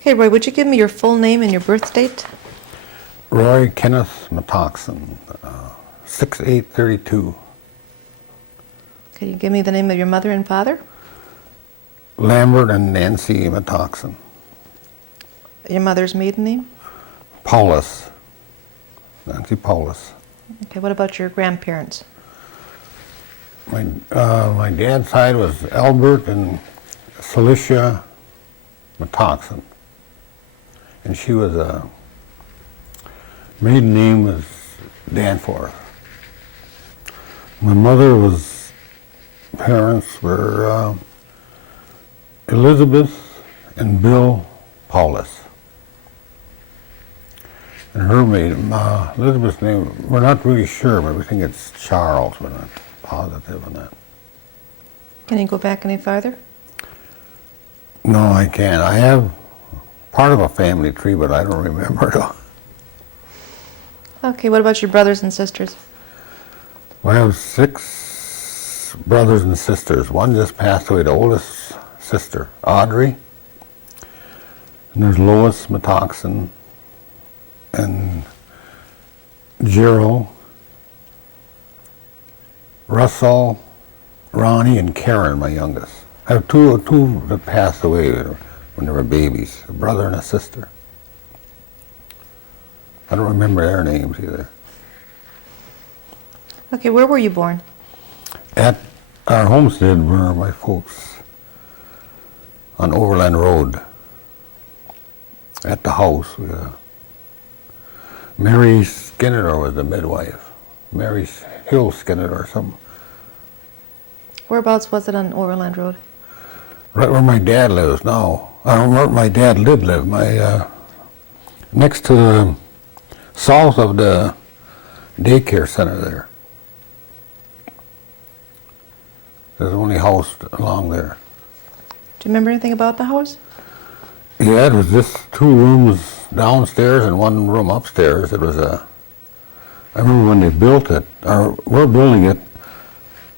Okay, Roy, would you give me your full name and your birth date? Roy Kenneth Metoxen, 6/8/32. Can you give me the name of your mother and father? Lambert and Nancy Metoxen. Your mother's maiden name? Paulus. Nancy Paulus. Okay, what about your grandparents? My dad's side was Albert and Celicia Metoxen. And she was maiden name was Danforth. My mother's parents were Elizabeth and Bill Paulus. And her maiden, Elizabeth's name, we're not really sure, but we think it's Charles. We're not positive on that. Can you go back any farther? No, I can't. I have part of a family tree, but I don't remember though. Okay, what about your brothers and sisters? I have 6 brothers and sisters. One just passed away, the oldest sister, Audrey. And there's Lois Metoxen and Gerald, Russell, Ronnie, and Karen, my youngest. I have two that passed away when they were babies, a brother and a sister. I don't remember their names either. Okay, where were you born? At our homestead were my folks on Overland Road. At the house, Mary Skinner was the midwife. Mary Hill Skinner or something. Whereabouts was it on Overland Road? Right where my dad lives now. I don't know where my dad did live. Next to the south of the daycare center there. There's the only house along there. Do you remember anything about the house? Yeah, it was just 2 rooms downstairs and 1 room upstairs. It was I remember when they built it, or we're building it,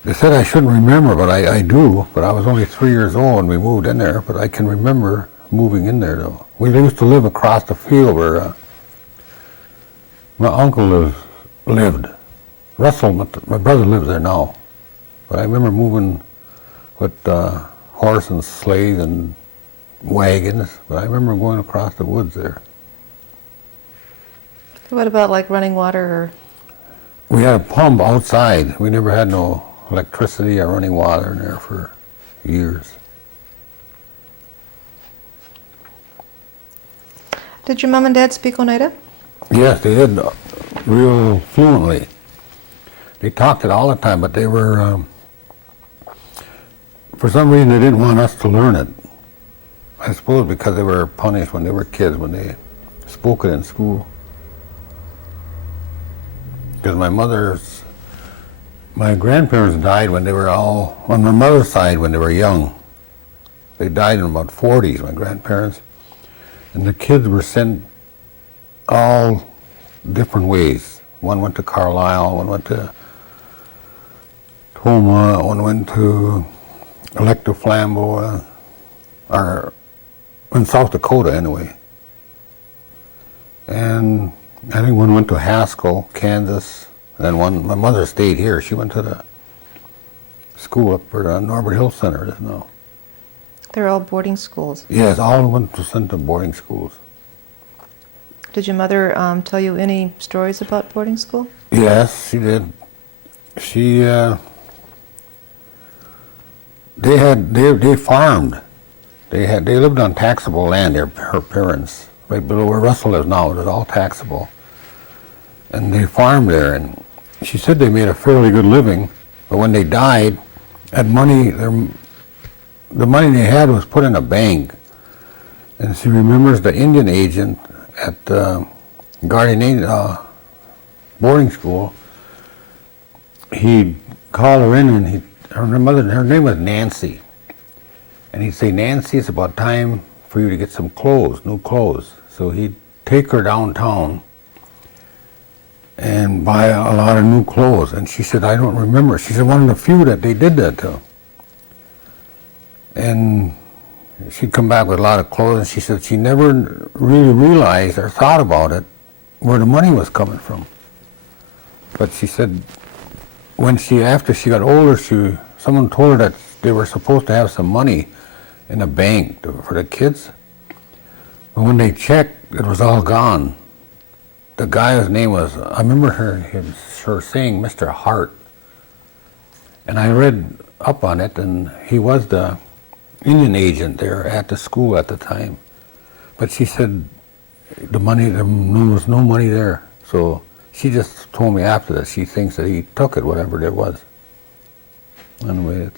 they said I shouldn't remember, but I do, but I was only 3 years old when we moved in there, but I can remember moving in there though. We used to live across the field where my uncle lived. Russell, my brother lives there now. But I remember moving with horse and sleighs and wagons, but I remember going across the woods there. What about like running water or? We had a pump outside. We never had no electricity or running water in there for years. Did your mom and dad speak Oneida? Yes, they did real fluently. They talked it all the time, but they were, for some reason they didn't want us to learn it. I suppose because they were punished when they were kids, when they spoke it in school. Because my grandparents died when they were all, on my mother's side when they were young. They died in about 40s, my grandparents. And the kids were sent all different ways. One went to Carlisle, one went to Toma, one went to Electo Flambeau, or in South Dakota anyway. And I think one went to Haskell, Kansas, and then my mother stayed here. She went to the school up at the Norbert Hill Center just now. They're all boarding schools. Yes, all went to sent to boarding schools. Did your mother tell you any stories about boarding school? Yes, she did. They farmed. They lived on taxable land. Her parents, right below where Russell is now, it was all taxable. And they farmed there, and she said they made a fairly good living. But when they died, the money they had was put in a bank. And she remembers the Indian agent at Guardian boarding school. He'd call her in, and her name was Nancy. And he'd say, Nancy, it's about time for you to get some clothes, new clothes. So he'd take her downtown and buy a lot of new clothes. And she said, I don't remember. She said, one of the few that they did that to. And she'd come back with a lot of clothes, and she said she never really realized or thought about it, where the money was coming from. But she said after she got older, someone told her that they were supposed to have some money in a bank for the kids. But when they checked, it was all gone. The guy's name was, I remember her saying Mr. Hart. And I read up on it, and he was the Indian agent there at the school at the time. But she said there was no money there. So she just told me after that she thinks that he took it, whatever there was. Anyway,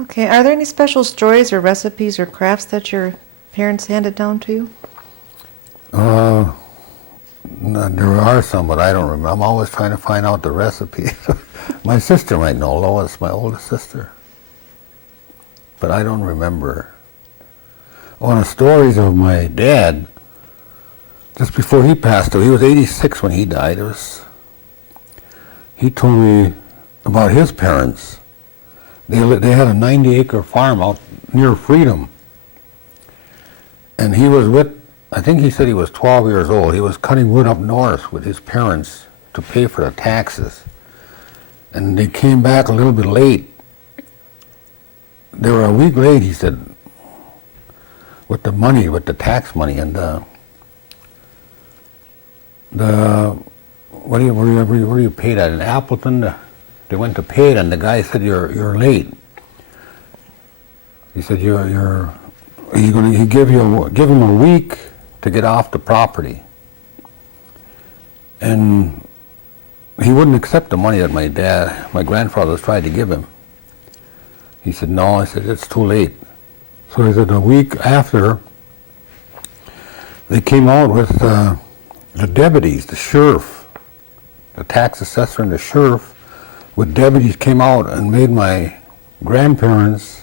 Okay, are there any special stories or recipes or crafts that your parents handed down to you? No, there are some, but I don't remember. I'm always trying to find out the recipe. My sister might know, Lois, my oldest sister. But I don't remember. One of the stories of my dad, just before he passed away, he was 86 when he died. He told me about his parents. They had a 90-acre farm out near Freedom. And he was I think he said he was 12 years old. He was cutting wood up north with his parents to pay for the taxes. And they came back a little bit late. They were a week late, he said, with the tax money. And where do you pay that? In Appleton, they went to pay it, and the guy said, "You're late." He said, he give him a week to get off the property. And he wouldn't accept the money that my grandfather was trying to give him. He said, no. I said, it's too late. So he said a week after, they came out with the deputies, the sheriff, the tax assessor and the sheriff, with deputies came out and made my grandparents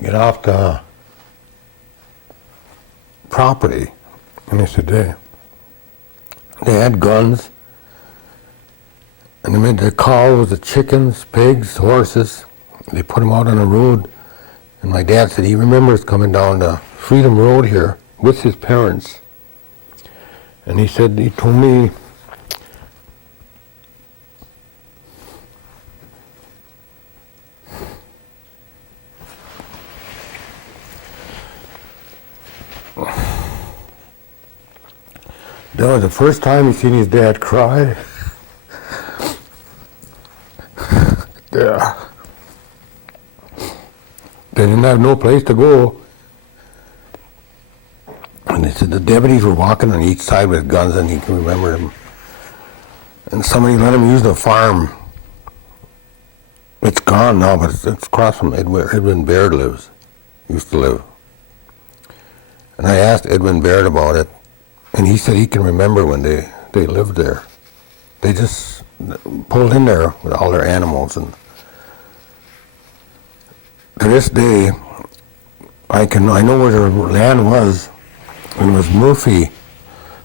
get off the property. And they said they had guns, and they made the cows, the chickens, pigs, horses. They put them out on the road. And my dad said he remembers coming down the Freedom Road here with his parents. And he told me, that was the first time he seen his dad cry. Yeah. They didn't have no place to go. And they said the deputies were walking on each side with guns, and he can remember them. And somebody let him use the farm. It's gone now, but it's across from Edwin Baird used to live. And I asked Edwin Baird about it, and he said he can remember when they lived there. They just pulled in there with all their animals, and to this day, I know where their land was, and it was Murphy.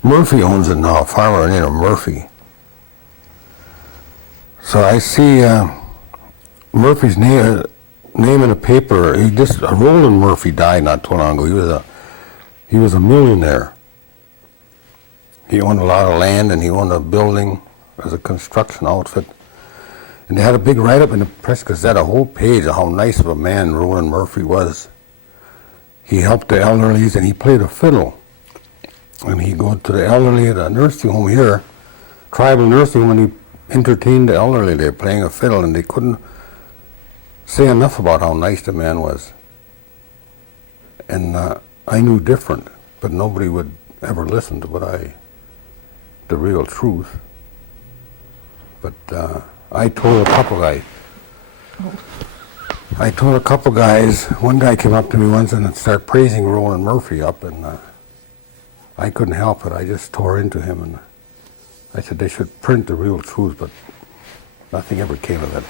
Murphy owns it now, a farmer named Murphy. So I see Murphy's name in a paper. Roland Murphy died not too long ago. He was a millionaire. He owned a lot of land, and he owned a building as a construction outfit. And they had a big write-up in the Press Gazette, a whole page of how nice of a man Roland Murphy was. He helped the elderlies, and he played a fiddle. And he'd go to the elderly at a nursing home here, tribal nursing home, and he entertained the elderly there playing a fiddle, and they couldn't say enough about how nice the man was. And I knew different, but nobody would ever listen to the real truth. But I told a couple guys, one guy came up to me once and started praising Roland Murphy up, and I couldn't help it. I just tore into him, and I said they should print the real truth, but Nothing ever came of it.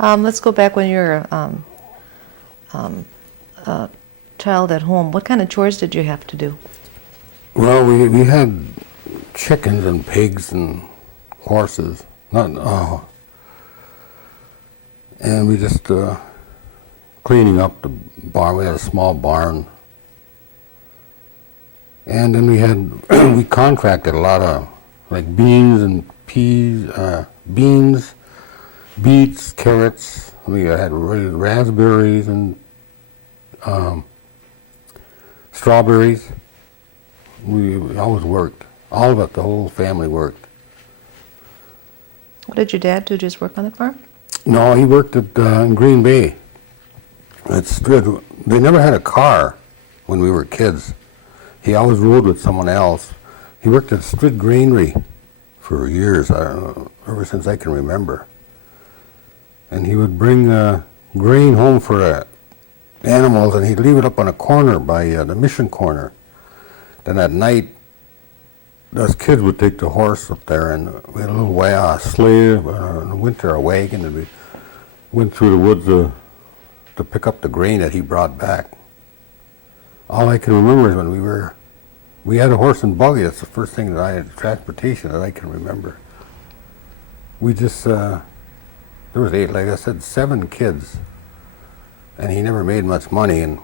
Let's go back when you were a child at home. What kind of chores did you have to do? Well, we had chickens and pigs and horses. Not and we just cleaning up the barn. We had a small barn, and then we contracted a lot of like beans and peas, beans, beets, carrots. We had raspberries and strawberries. We always worked. All of it, the whole family worked. What did your dad do? Just work on the farm? No, he worked at in Green Bay. At Strid. They never had a car when we were kids. He always rode with someone else. He worked at Strid Granary for years, I don't know, ever since I can remember. And he would bring grain home for animals, and he'd leave it up on a corner by the mission corner. Then at night, us kids would take the horse up there, and we had a little sleigh, in the winter, a wagon, and we went through the woods to pick up the grain that he brought back. All I can remember is when we had a horse and buggy. That's the first thing that I had, transportation that I can remember. We just, there was 8, like I said, 7 kids, and he never made much money, and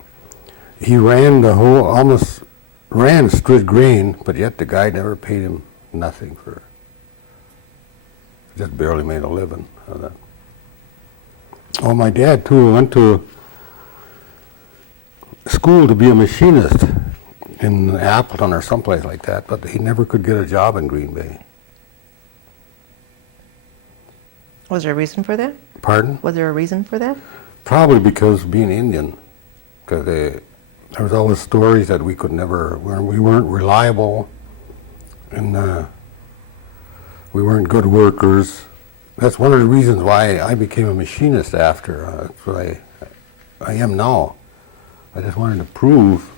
he ran almost ran Strid Grain, but yet the guy never paid him nothing for it. Just barely made a living out of that. Oh, my dad too went to school to be a machinist in Appleton or someplace like that, but he never could get a job in Green Bay. Was there a reason for that? Pardon? Was there a reason for that? Probably because being Indian, because there was always stories that we weren't reliable, and we weren't good workers. That's one of the reasons why I became a machinist after. That's what I am now. I just wanted to prove,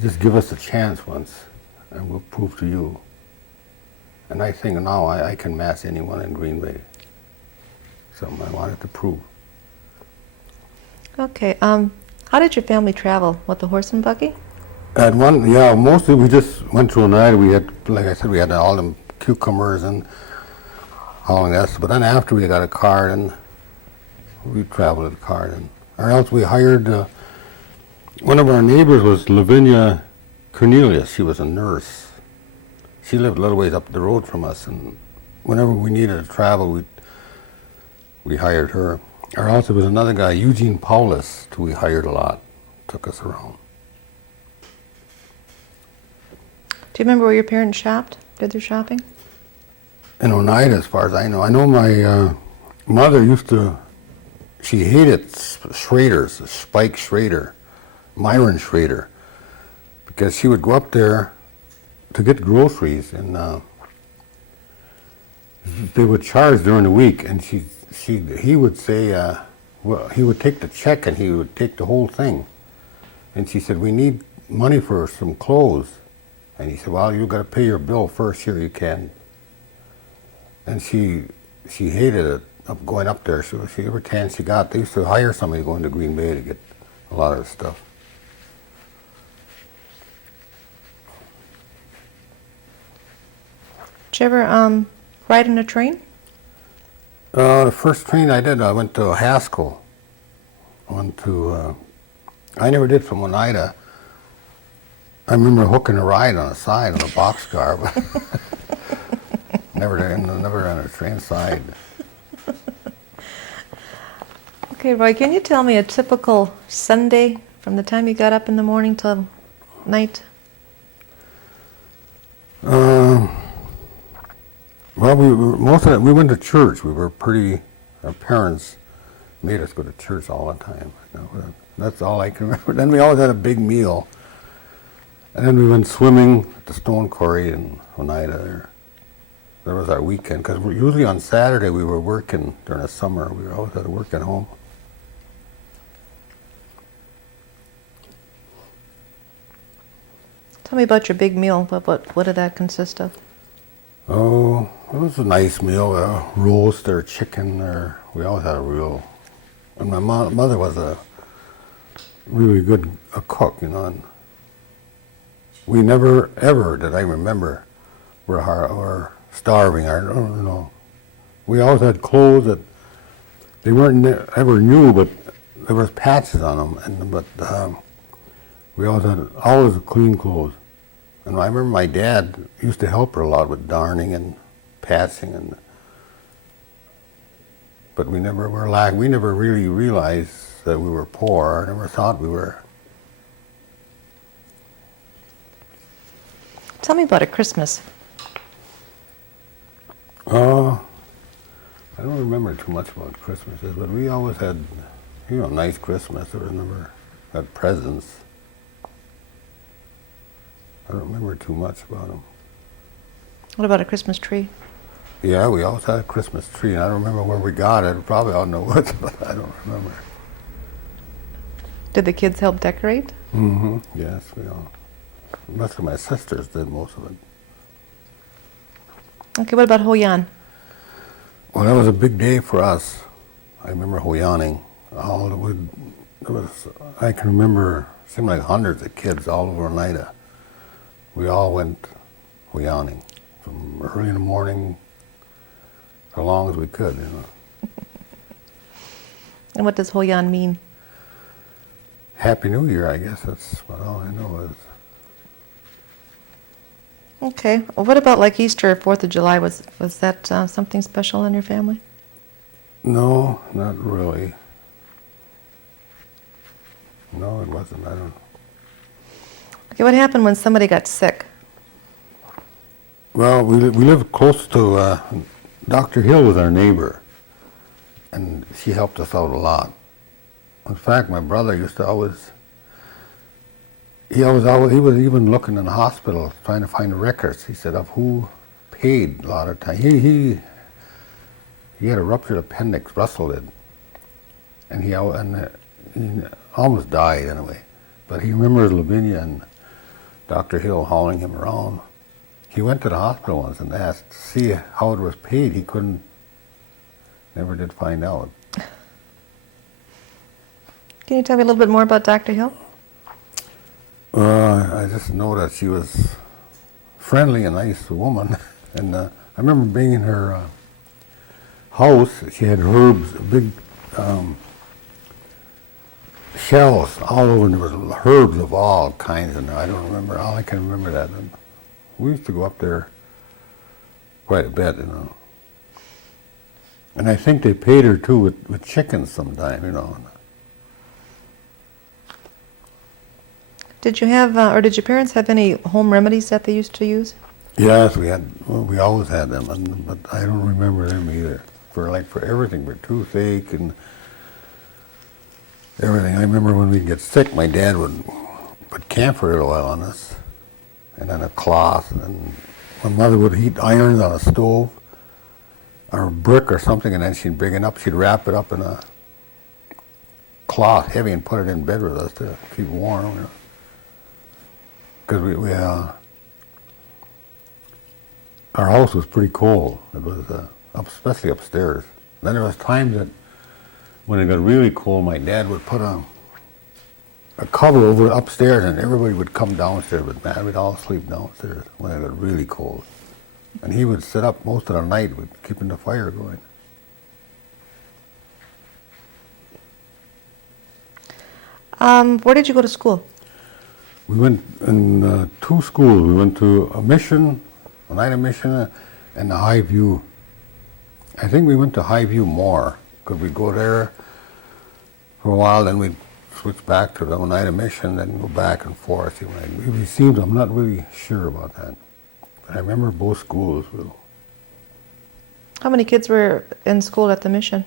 just give us a chance once, and we'll prove to you. And I think now I can match anyone in Green Bay. Something I wanted to prove. Okay. How did your family travel? With the horse and buggy? Mostly we just went to Oneida. We had, like I said, we had all them cucumbers and all of that stuff. But then after we got a car, and we traveled in a car, and or else we hired. One of our neighbors was Lavinia Cornelius. She was a nurse. She lived a little ways up the road from us, and whenever we needed to travel, we hired her. Or else there was another guy, Eugene Paulus, who we hired a lot, took us around. Do you remember where your parents shopped? Did their shopping? In Oneida, as far as I know. I know my mother she hated Schrader's, Spike Schrader, Myron Schrader, because she would go up there to get groceries, and they would charge during the week, and he would say, he would take the check and he would take the whole thing. And she said, we need money for some clothes. And he said, well, you got to pay your bill first. Here you can. And she hated it, of going up there. So every chance she got, they used to hire somebody going to Green Bay to get a lot of the stuff. Did you ever ride in a train? The first train I did, I went to Haskell. I never did from Oneida. I remember hooking a ride on the side on a boxcar, but never on a train side. Okay, Roy, can you tell me a typical Sunday from the time you got up in the morning till night? Well, we went to church. We were our parents made us go to church all the time. That's all I can remember. Then we always had a big meal. And then we went swimming at the stone quarry in Oneida there. That was our weekend, because usually on Saturday we were working during the summer. We always had to work at home. Tell me about your big meal. What did that consist of? Oh, it was a nice meal, a roast or chicken, or we always had a real. And my mother was a really good cook, you know. And we never ever did I remember were starving. Or you know, we always had clothes that they weren't ever new, but there was patches on them. But we always had clean clothes. And I remember my dad used to help her a lot with darning and patching, but we never really realized that we were poor. I never thought we were. Tell me about a Christmas. I don't remember too much about Christmases, but we always had, nice Christmas. I never had presents. I don't remember too much about them. What about a Christmas tree? Yeah, we always had a Christmas tree, and I don't remember where we got it. Probably out in the woods, but I don't remember. Did the kids help decorate? Mm-hmm. Yes, we all. Most of my sisters did most of it. Okay, what about Hoyan? Well, that was a big day for us. I remember Hoyaning. I can remember, it seemed like hundreds of kids all over Oneida. We all went Hoyaning from early in the morning as long as we could, And what does Hoyan mean? Happy New Year, I guess. That's all I know is. Okay. Well, what about like Easter or 4th of July? Was that something special in your family? No, not really. No, it wasn't. I don't. Okay, what happened when somebody got sick? Well, we lived close to Dr. Hill was our neighbor, and she helped us out a lot. In fact, my brother used to he was even looking in the hospital trying to find records. He said of who paid a lot of time. He had a ruptured appendix, Russell did, and he almost died anyway. But he remembers Lavinia and Dr. Hill hauling him around. He went to the hospital once and asked to see how it was paid. He never did find out. Can you tell me a little bit more about Dr. Hill? I just know that she was friendly and nice woman. And I remember being in her house. She had herbs, big shelves all over, and there was herbs of all kinds in there. I don't remember. All I can remember that. And we used to go up there quite a bit, And I think they paid her too with chickens sometime, Did you have, or did your parents have any home remedies that they used to use? Yes, we always had them, but I don't remember them either. For everything, for toothache and everything. I remember when we'd get sick, my dad would put camphor oil on us, and then a cloth, and then my mother would heat irons on a stove, or a brick or something, and then she'd bring it up, she'd wrap it up in a cloth heavy and put it in bed with us to keep warm, Because our house was pretty cold. It was especially upstairs. Then there was times that when it got really cold, my dad would put a cover over upstairs, and everybody would come downstairs. But we'd all sleep downstairs when it got really cold. And he would sit up most of the night with keeping the fire going. Where did you go to school? We went in 2 schools. We went to a mission, Oneida Mission, and the High View. I think we went to High View more, because we'd go there for a while, then we'd switch back to the Oneida Mission, then go back and forth. I'm not really sure about that. But I remember both schools. How many kids were in school at the mission?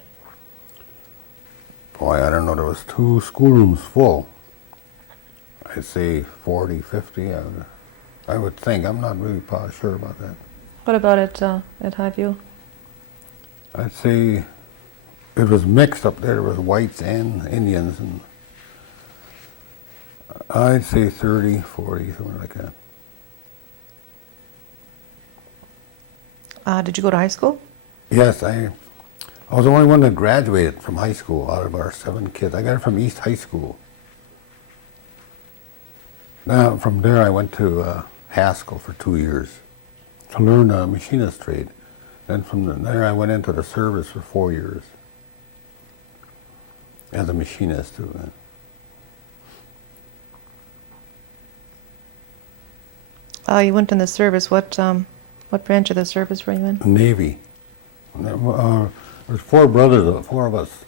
Boy, I don't know, there was 2 schoolrooms full. I I'd say 40, 50. I would think. I'm not really sure about that. What about at Highview? I'd say it was mixed up there. There was whites and Indians, and I'd say 30, 40, something like that. Did you go to high school? Yes, I was the only one that graduated from high school out of our 7 kids. I got it from East High School. Now, from there I went to Haskell for 2 years to learn a machinist trade. Then from there I went into the service for 4 years as a machinist too. You went in the service. What branch of the service were you in? Navy. There's 4 brothers, 4 of us,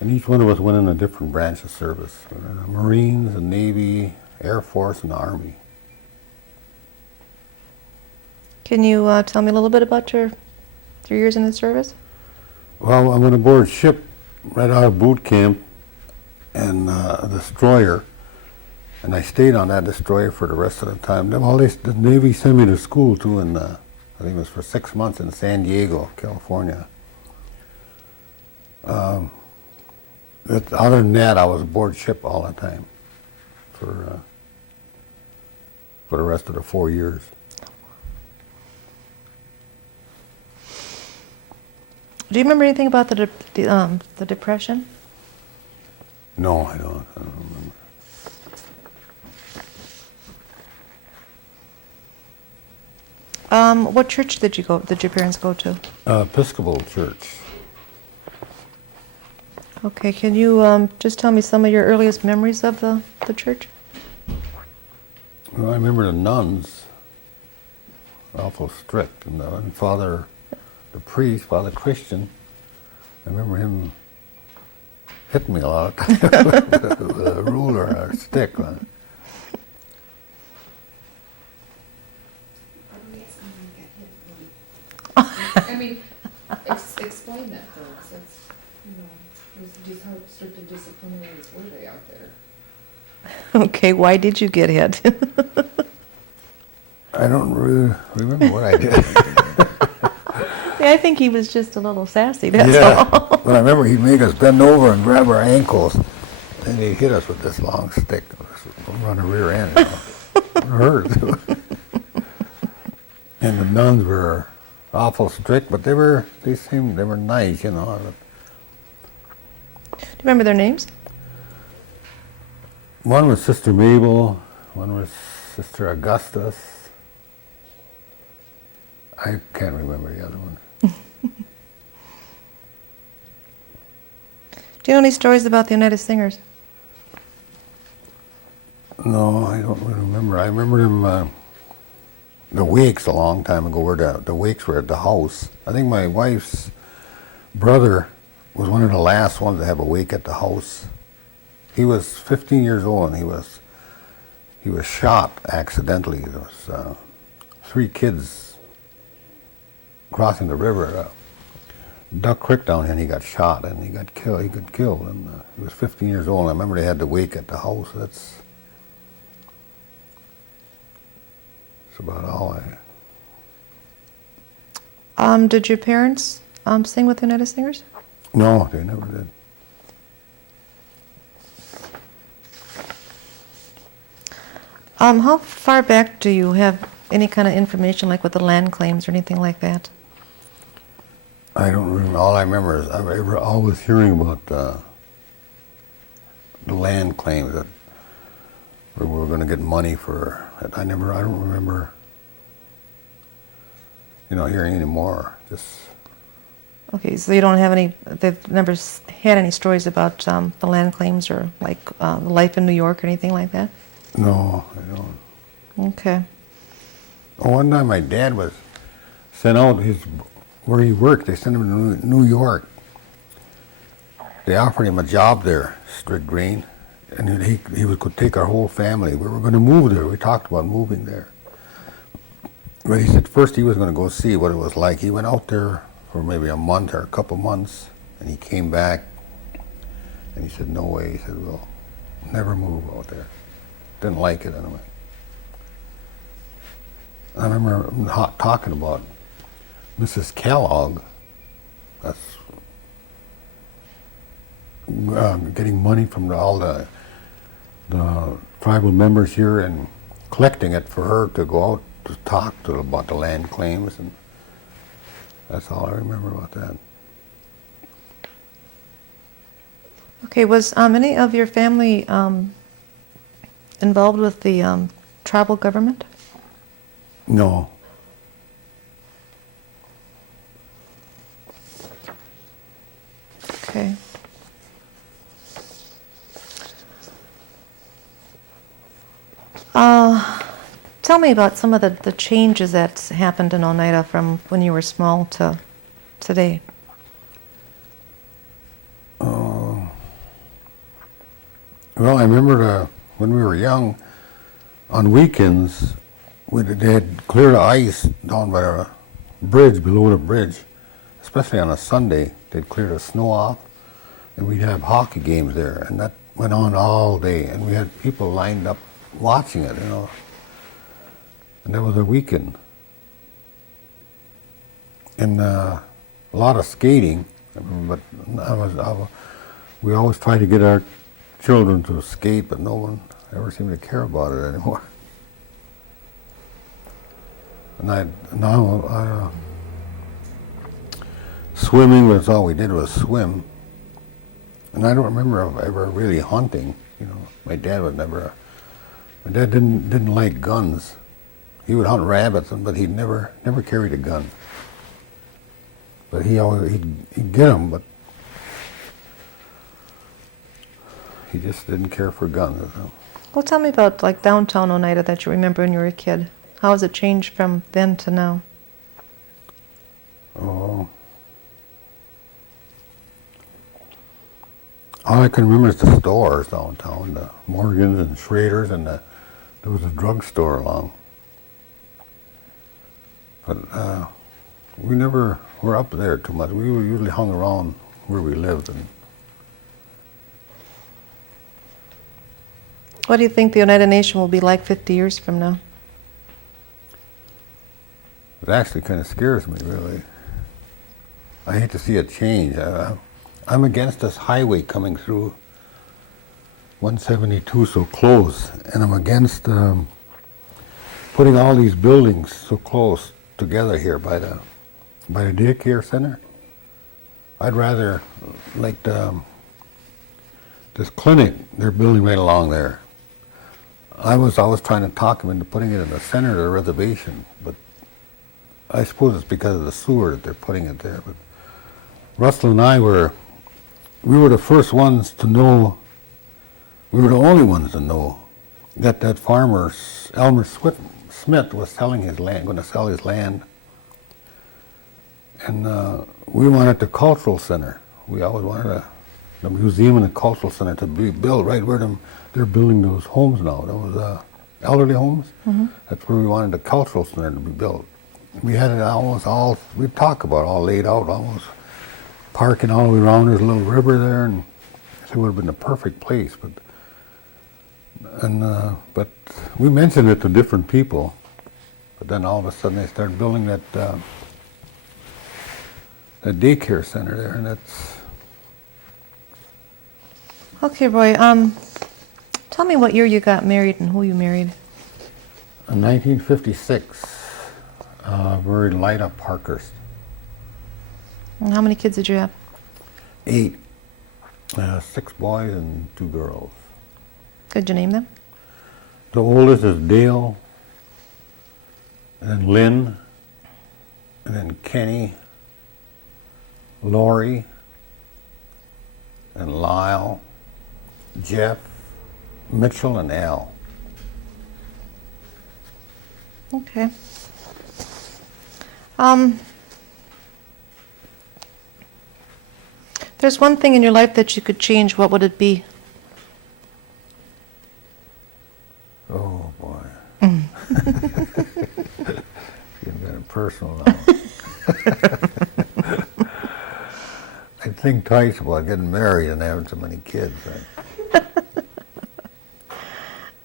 and each one of us went in a different branch of service. Marines, the Navy, Air Force, and the Army. Can you tell me a little bit about your 3 years in the service? Well, I went aboard ship right out of boot camp and a destroyer, and I stayed on that destroyer for the rest of the time. Well, the Navy sent me to school too, and I think it was for 6 months in San Diego, California. Other than that, I was aboard ship all the time for the rest of the 4 years. Do you remember anything about the Depression? No, I don't remember. What church did your parents go to? Episcopal Church. Okay, can you just tell me some of your earliest memories of the church? Well, I remember the nuns, awful strict, and the priest, Father Christian, I remember him hitting me a lot of times with a ruler or a stick. I mean, explain that though, because that's, just how strict and disciplinarians were they out there? Okay, why did you get hit? I don't really remember what I did. Yeah, I think he was just a little sassy, that's all. But I remember he'd make us bend over and grab our ankles, and he'd hit us with this long stick on the rear end. It hurt. And the nuns were awful strict, but they were nice, Do you remember their names? One was Sister Mabel, one was Sister Augustus. I can't remember the other one. Do you know any stories about the Oneida Singers? No, I don't really remember. I remember them, the wakes a long time ago, where the wakes were at the house. I think my wife's brother was one of the last ones to have a wake at the house. He was 15 years old, and he was shot accidentally. There was 3 kids crossing the river, Duck Creek down here, and he got shot, and he got killed, and he was 15 years old, and I remember they had the wake at the house. That's about all Did your parents sing with the Oneida Singers? No, they never did. How far back do you have any kind of information, like with the land claims or anything like that? I don't remember. All I remember is I was always hearing about the land claims that we were going to get money for. I don't remember, hearing any more. Just Okay, so you don't have any, they've never had any stories about the land claims or like life in New York or anything like that? no, I don't. Okay. One time my dad was sent out where he worked. They sent him to New York. They offered him a job there, Strict Green, and he could take our whole family. We were going to move there. We talked about moving there. But he said first he was going to go see what it was like. He went out there for maybe a month or a couple months, and he came back, and he said, no way. He said, we'll never move out there. Didn't like it anyway. I remember talking about Mrs. Kellogg. That's getting money from all the tribal members here and collecting it for her to go out to talk to about the land claims, and that's all I remember about that. Okay, was any of your family involved with the tribal government? No. Okay. Tell me about some of the changes that's happened in Oneida from when you were small to today. Well, I remember when we were young, on weekends, they had cleared the ice down by the bridge, below the bridge, especially on a Sunday. They'd clear the snow off, and we'd have hockey games there, and that went on all day, and we had people lined up watching it, you know. And that was a weekend. And a lot of skating, but we always tried to get our children to skate, but no one ever seemed to care about it anymore. And swimming was all we did was swim. And I don't remember ever really hunting. You know, my dad didn't like guns. He would hunt rabbits, but he'd never carried a gun. But he'd get them, but he just didn't care for guns. So. Well, tell me about like downtown Oneida that you remember when you were a kid. How has it changed from then to now? Oh. All I can remember is the stores downtown, the Morgans and Schrader's, and there was a drugstore along. But we never were up there too much. We usually hung around where we lived. And what do you think the Oneida Nation will be like 50 years from now? it actually kind of scares me, really. I hate to see it change. I'm against this highway coming through 172 so close, and I'm against putting all these buildings so close together here by the daycare center. I'd rather, like this clinic they're building right along there. I was always trying to talk them into putting it in the center of the reservation, but I suppose it's because of the sewer that they're putting it there. But Russell and I were the first ones to know, we were the only ones to know that farmer, Elmer Smith, was selling his land, going to sell his land. And we wanted the cultural center. We always wanted the museum and the cultural center to be built right where they're building those homes now. Those elderly homes. Mm-hmm. That's where we wanted the cultural center to be built. We had it almost all, we'd talk about all laid out, almost parking all the way around. There's a little river there, and it would have been the perfect place. But we mentioned it to different people. But then all of a sudden they started building that daycare center there, and that's... Okay, Roy, tell me what year you got married and who you married. In 1956, married Lida Parkhurst. And how many kids did you have? 8. 6 boys and 2 girls. Could you name them? The oldest is Dale, and then Lynn, and then Kenny, Lori, and Lyle, Jeff, Mitchell, and Al. Okay. If there's one thing in your life that you could change, what would it be? Oh, boy. Getting kind of personal now. I think twice about getting married and having so many kids.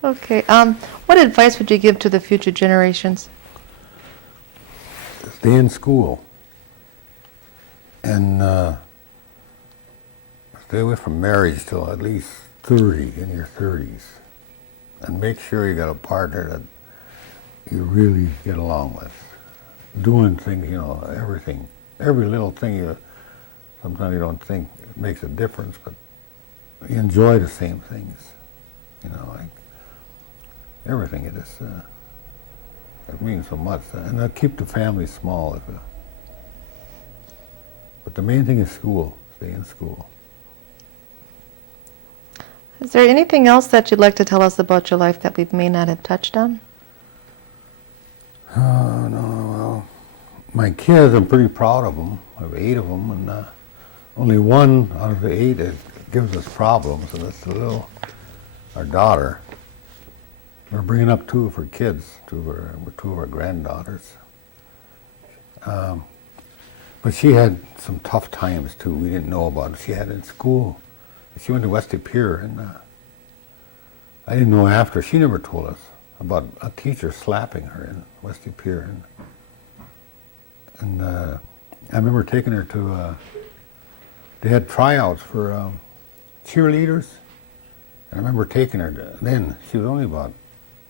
Okay. Okay. What advice would you give to the future generations? Stay in school and stay away from marriage till at least 30, in your 30s. And make sure you got a partner that you really get along with. Doing things, you know, everything. Every little thing sometimes you don't think it makes a difference, but you enjoy the same things. You know, like everything. It means so much. And keep the family small. But the main thing is school. Stay in school. Is there anything else that you'd like to tell us about your life that we may not have touched on? No, well, my kids, I'm pretty proud of them. I have 8 of them, and only one out of the 8 that gives us problems, and that's our daughter. We're bringing up 2 of her kids, 2 of our granddaughters. But she had some tough times too. We didn't know about it. She had in school. She went to West Pier, and I didn't know after. She never told us about a teacher slapping her in West Pier. And I remember taking her to, they had tryouts for cheerleaders. And I remember taking her then. She was only about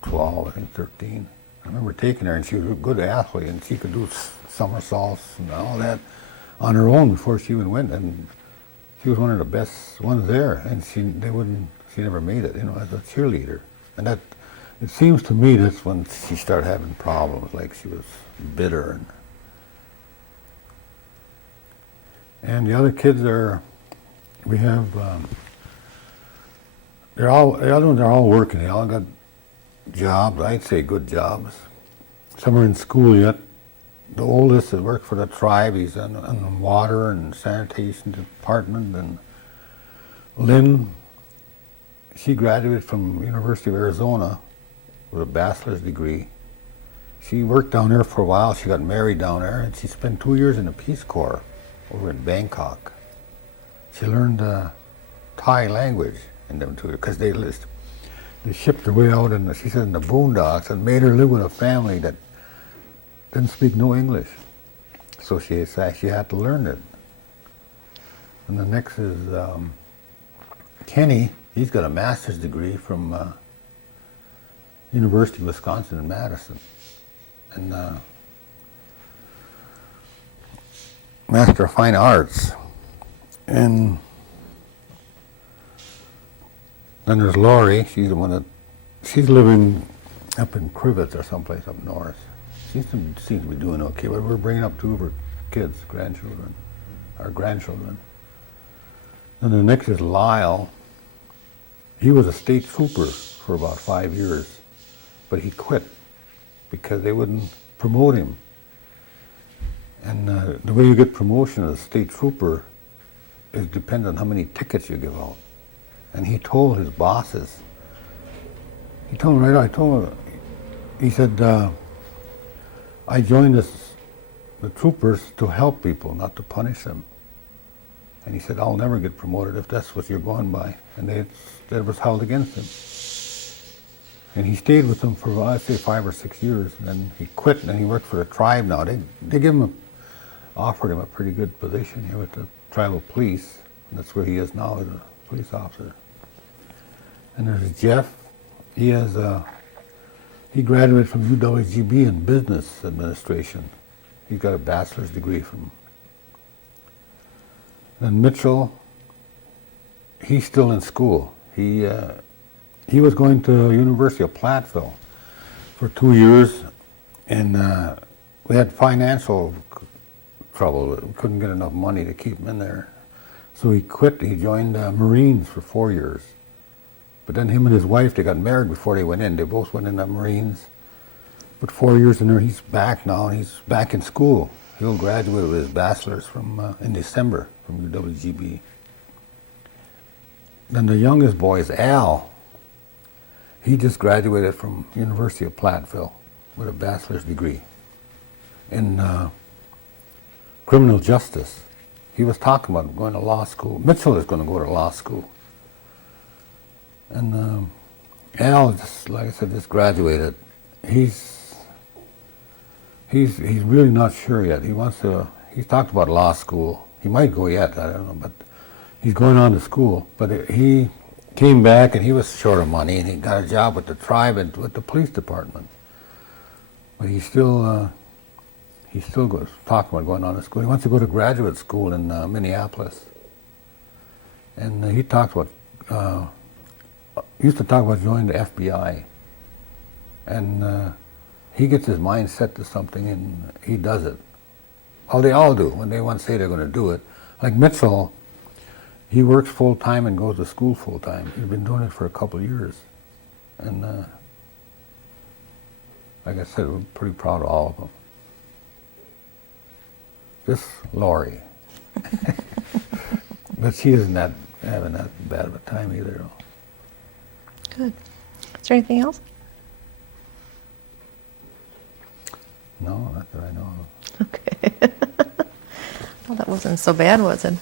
12, I think 13. I remember taking her, and she was a good athlete, and she could do somersaults and all that on her own before she even went. And she was one of the best ones there, and she never made it, you know, as a cheerleader. And that, it seems to me that's when she started having problems, like she was bitter. And the other kids we have, the other ones are all working. They all got jobs, I'd say good jobs. Some are in school yet. The oldest has worked for the tribe. He's in the water and sanitation department. And Lynn, she graduated from University of Arizona with a bachelor's degree. She worked down there for a while. She got married down there, and she spent 2 years in the Peace Corps over in Bangkok. She learned Thai language in them 2 years, because they shipped her way out, and she said in the boondocks, and made her live with a family that didn't speak no English. So she had to learn it. And the next is Kenny. He's got a master's degree from University of Wisconsin in Madison. And Master of Fine Arts. And then there's Laurie. She's the one she's living up in Crivets or someplace up north. She seems to be doing okay, but we're bringing up 2 of her kids, our grandchildren. And the next is Lyle. He was a state trooper for about 5 years, but he quit because they wouldn't promote him. And the way you get promotion as a state trooper is dependent on how many tickets you give out. And he told his bosses, he said, I joined the troopers to help people, not to punish them. And he said, I'll never get promoted if that's what you're going by. And that was held against him. And he stayed with them for, I'd say, 5 or 6 years. And then he quit, and he worked for the tribe now. They offered him a pretty good position here with the tribal police. And that's where he is now as a police officer. And there's Jeff. He graduated from UWGB in business administration. He's got a bachelor's degree from. And Mitchell, he's still in school. He was going to University of Platteville for 2 years, and we had financial trouble. We couldn't get enough money to keep him in there. So he quit. He joined Marines for 4 years. But then him and his wife, they got married before they went in. They both went in the Marines. But 4 years in there, he's back now, and he's back in school. He'll graduate with his bachelor's in December from UWGB. Then the youngest boy is Al. He just graduated from University of Platteville with a bachelor's degree in criminal justice. He was talking about going to law school. Mitchell is going to go to law school. And Al, just like I said, just graduated. He's really not sure yet. He wants to. He's talked about law school. He might go yet. I don't know, but he's going on to school. But he came back and he was short of money, and he got a job with the tribe and with the police department. But he still goes talking about going on to school. He wants to go to graduate school in Minneapolis, and he talks about. Used to talk about joining the FBI, and he gets his mind set to something and he does it. Well, they all do when they want to say they're going to do it. Like Mitchell, he works full time and goes to school full time. He's been doing it for a couple of years, and like I said, we're pretty proud of all of them. Just Lori, but she isn't having that bad of a time either. Good. Is there anything else? No, not that I know of. Okay. Well, that wasn't so bad, was it?